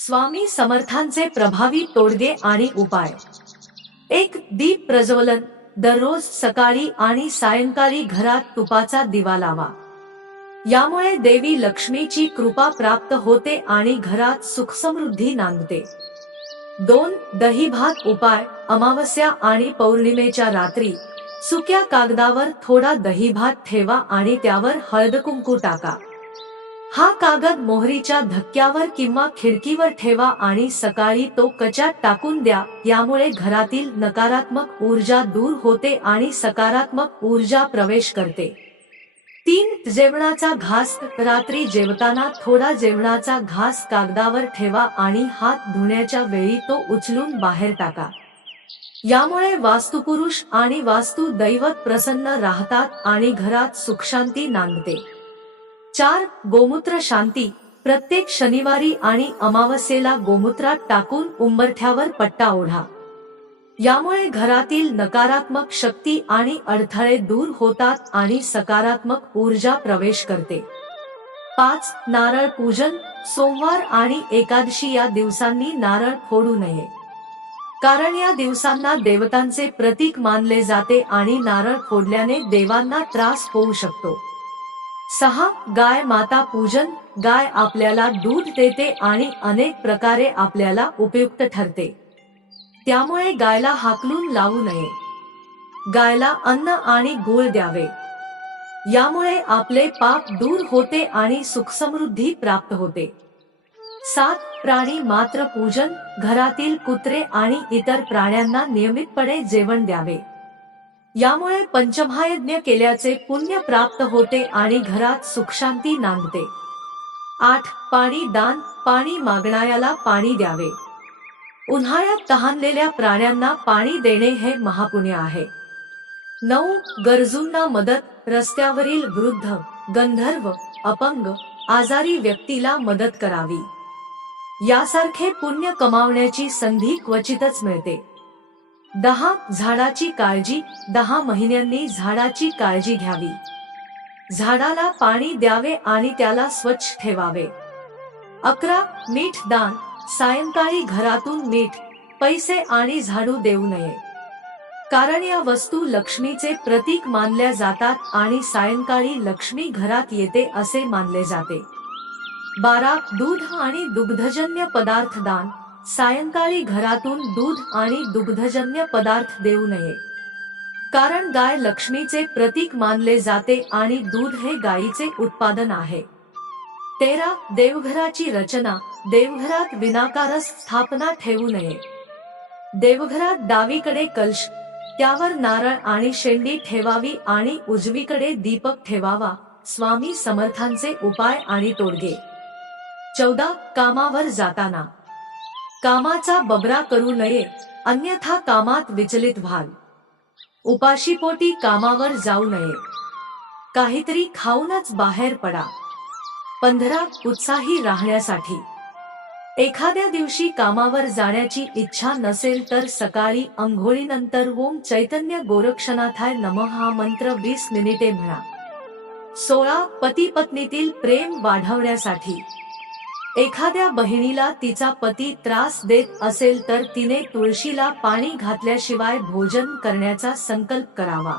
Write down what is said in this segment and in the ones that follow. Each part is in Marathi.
स्वामी समर्थांचे प्रभावी तोडगे आणि उपाय। एक दीप प्रज्वलन। दररोज सकाळी आणि सायंकाळी घरात तुपाचा दिवा लावा। यामुळे देवी लक्ष्मीची कृपा प्राप्त होते आणि घरात सुखसमृद्धी नांदते। 2. दही भात उपाय। अमावस्या आणि पौर्णिमेच्या रात्री सुक्या कागदावर थोडा दही भात ठेवा आणि त्यावर हळदकुंकू टाका। हा कागद मोहरीच्या धक्क्यावर किंवा खिडकीवर ठेवा आणि सकाळी तो कचात टाकून द्या। यामुळे घरातील नकारात्मक ऊर्जा दूर होते आणि सकारात्मक ऊर्जा प्रवेश करते। 3. जेवणाचा घास। रात्री जेवताना थोडा जेवणाचा घास कागदावर ठेवा आणि हात धुण्याच्या वेळी तो उचलून बाहेर टाका। यामुळे वास्तुपुरुष आणि वास्तु दैवत प्रसन्न राहतात आणि घरात सुखशांती नांदते। 4. गोमूत्र शांती। प्रत्येक शनिवारी आणि अमावस्येला गोमूत्रात टाकून उंबरठ्यावर पट्टा ओढा। यामुळे घरातील नकारात्मक शक्ती आणि अडथळे दूर होतात आणि सकारात्मक ऊर्जा प्रवेश करते। 5. नारळ पूजन। सोमवार आणि एकादशी या दिवसांनी नारळ फोडू नये, कारण या दिवसांना देवतांचे प्रतीक मानले जाते आणि नारळ फोडल्याने देवांना त्रास होऊ शकतो। 6. गाय माता पूजन। गाय आपल्याला दूध देते आणि अनेक प्रकारे आपल्याला उपयुक्त ठरते। त्यामुळे गायला हाकलून लावू नये। गायला अन्न आणि गूळ द्यावे। यामुळे आपले पाप दूर होते आणि सुखसमृद्धी प्राप्त होते। 7. प्राणी मात्र पूजन। घरातील कुत्रे आणि इतर प्राण्यांना नियमितपणे जेवण द्यावे। यामुळे पंचमहायज्ञ केल्याचे पुण्य प्राप्त होते आणि घरात सुखशांती नांदते। 8. पाणी दान। पाणी मागणाऱ्याला पाणी द्यावे। उन्हाळ्यात तहानलेल्या प्राण्यांना पाणी देणे हे महापुण्य आहे। 9. गरजूंना मदत। रस्त्यावरील वृद्ध, गंधर्व, अपंग, आजारी व्यक्तीला मदत करावी। यासारखे पुण्य कमावण्याची संधी क्वचितच मिळते। 10. झाडाची काळजी। 10 महिन्यांनी झाडाची काळजी घ्यावी। झाडाला पाणी द्यावे आणि त्याला स्वच्छ ठेवावे। 11. मीठ दान। सायंकाळी घरातून मीठ, पैसे आणि झाडू देऊ नये, कारण या वस्तू लक्ष्मीचे प्रतीक मानल्या जातात आणि सायंकाळी लक्ष्मी घरात येते असे मानले जाते। 12. दूध आणि दुग्धजन्य पदार्थ दान। सायंकाळी घरातून दूध आणि दुग्धजन्य पदार्थ देऊ नये, कारण गाय लक्ष्मीचे प्रतीक मानले जाते आणि दूध हे गायीचे उत्पादन आहे। 13. देवघराची रचना। देवघरात विनाकारस स्थापना ठेवू नये। देवघरात डावीकडे कलश, त्यावर नारळ आणि शेंडी ठेवावी आणि उजवीकडे दीपक ठेवावा। स्वामी समर्थांचे उपाय आणि तोडगे। 14. कामावर जाताना कामाचा बबरा करू नये, अन्यथा कामात विचलित व्हाल। उपाशीपोटी कामावर जाऊ नये। काहीतरी खाऊनच बाहेर पडा। 15. उत्साही राहण्यासाठी एखाद्या दिवशी कामावर जाण्याची इच्छा नसेल तर सकाळी अंघोळीनंतर ओम चैतन्य गोरक्षनाथाय नमः हा मंत्र 20 मिनिटे म्हणा। 16. पती पत्नीतील प्रेम वाढवण्यासाठी एखाद्या बहिणीला तिचा पती त्रास देत असेल तर तिने तुळशीला पाणी घातल्याशिवाय भोजन करण्याचा संकल्प करावा।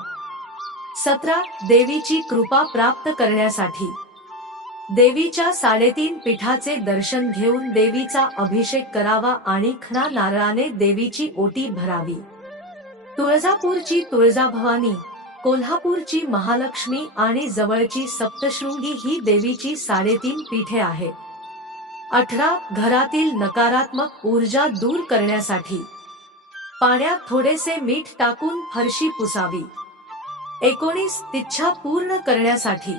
17. देवीची कृपा प्राप्त करण्यासाठी देवीच्या 3.5 पीठाचे दर्शन घेऊन देवीचा अभिषेक करावा आणि खणा नारळाने देवीची ओटी भरावी। तुळजापूरची तुळजाभवानी, कोल्हापूरची महालक्ष्मी आणि जवळची सप्तशृंगी ही देवीची 3.5 पीठे आहेत। 18. घरातील नकारात्मक ऊर्जा दूर करण्यासाठी पाण्यात थोडेसे मीठ टाकून फरशी पुसावी। 19. इच्छा पूर्ण करण्यासाठी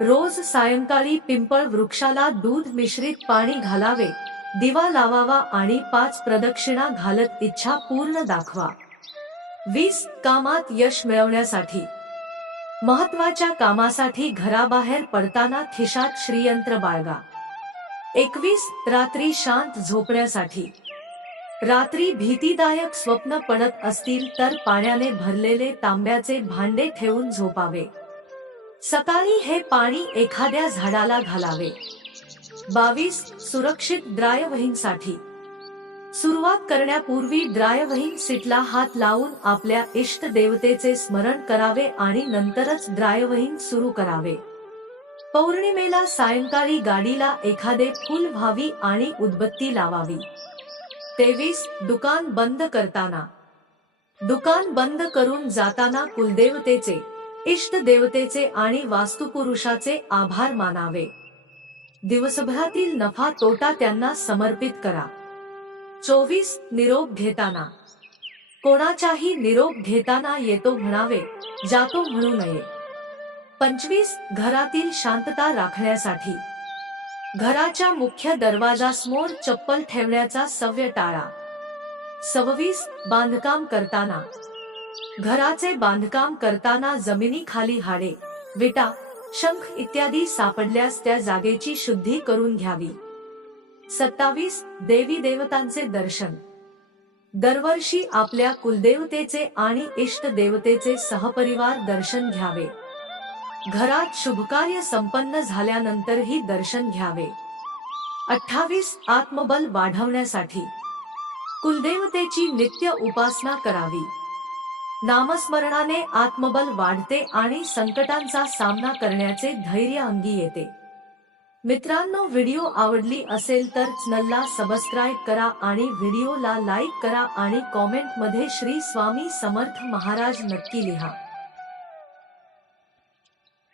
रोज सायंकाळी पिंपळ वृक्षाला दूध मिश्रित पाणी घालावे, दिवा लावावा आणि 5 प्रदक्षिणा घालत इच्छा पूर्ण दाखवा। 20. कामात यश मिळवण्यासाठी महत्त्वाच्या कामासाठी घराबाहेर पडताना खिशात श्रीयंत्र बाळगा। 21. रात्री शांत झोपण्यासाठी रात्री भीतीदायक स्वप्न पडत असतील तर पाण्याने भरलेले तांब्याचे भांडे ठेवून झोपावे। सकाळी हे पाणी एखाद्या झाडाला घालावे। 22 सुरक्षित ड्रायव्हिंगसाठी सुरुवात करण्यापूर्वी ड्रायव्हिंग सीटला हात लावून आपल्या इष्ट देवतेचे स्मरण करावे आणि नंतरच ड्रायव्हिंग सुरू करावे. पौर्णिमेला सायंकाळी गाडीला एखादे फूल व्हावी आणि उदबत्ती लावावी. 23 दुकान बंद करताना दुकान बंद करून जाताना कुलदेवतेचे, इष्ट देवतेचे आणि वास्तुपुरुषाचे आभार मानावे. दिवसभरातील नफा तोटा त्यांना समर्पित करा. 24 निरोप घेताना कोणाचाही निरोप घेताना येतो म्हणावे, जातो म्हणू नये. 25 घरातील शांतता राखण्यासाठी घराच्या मुख्य दरवाजासमोर चप्पल ठेवण्याचा सवय टाळा. 26 बांधकाम करताना घराचे बांधकाम करताना जमिनीखाली हाडे, विटा, शंख इत्यादी सापडल्यास त्या जागेची शुद्धी करून घ्यावी. 27 देवी देवतांचे दर्शन दरवर्षी आपल्या कुलदेवतेचे आणि इष्ट देवतेचे सहपरिवार दर्शन घ्यावे. घरात शुभकार्य संपन्न झाल्यानंतरही दर्शन घ्यावे. 28 आत्मबल वाढवण्यासाठी कुलदेवतेची नित्य उपासना करावी. नामस्मरणाने आत्मबल वाढते आणि संकटांचा सामना करण्याचे धैर्य अंगी येते. मित्रांनो, व्हिडिओ आवडली असेल तर चॅनलला सबस्क्राईब करा आणि व्हिडिओला लाईक करा आणि कॉमेंट मध्ये श्री स्वामी समर्थ महाराज नक्की लिहा.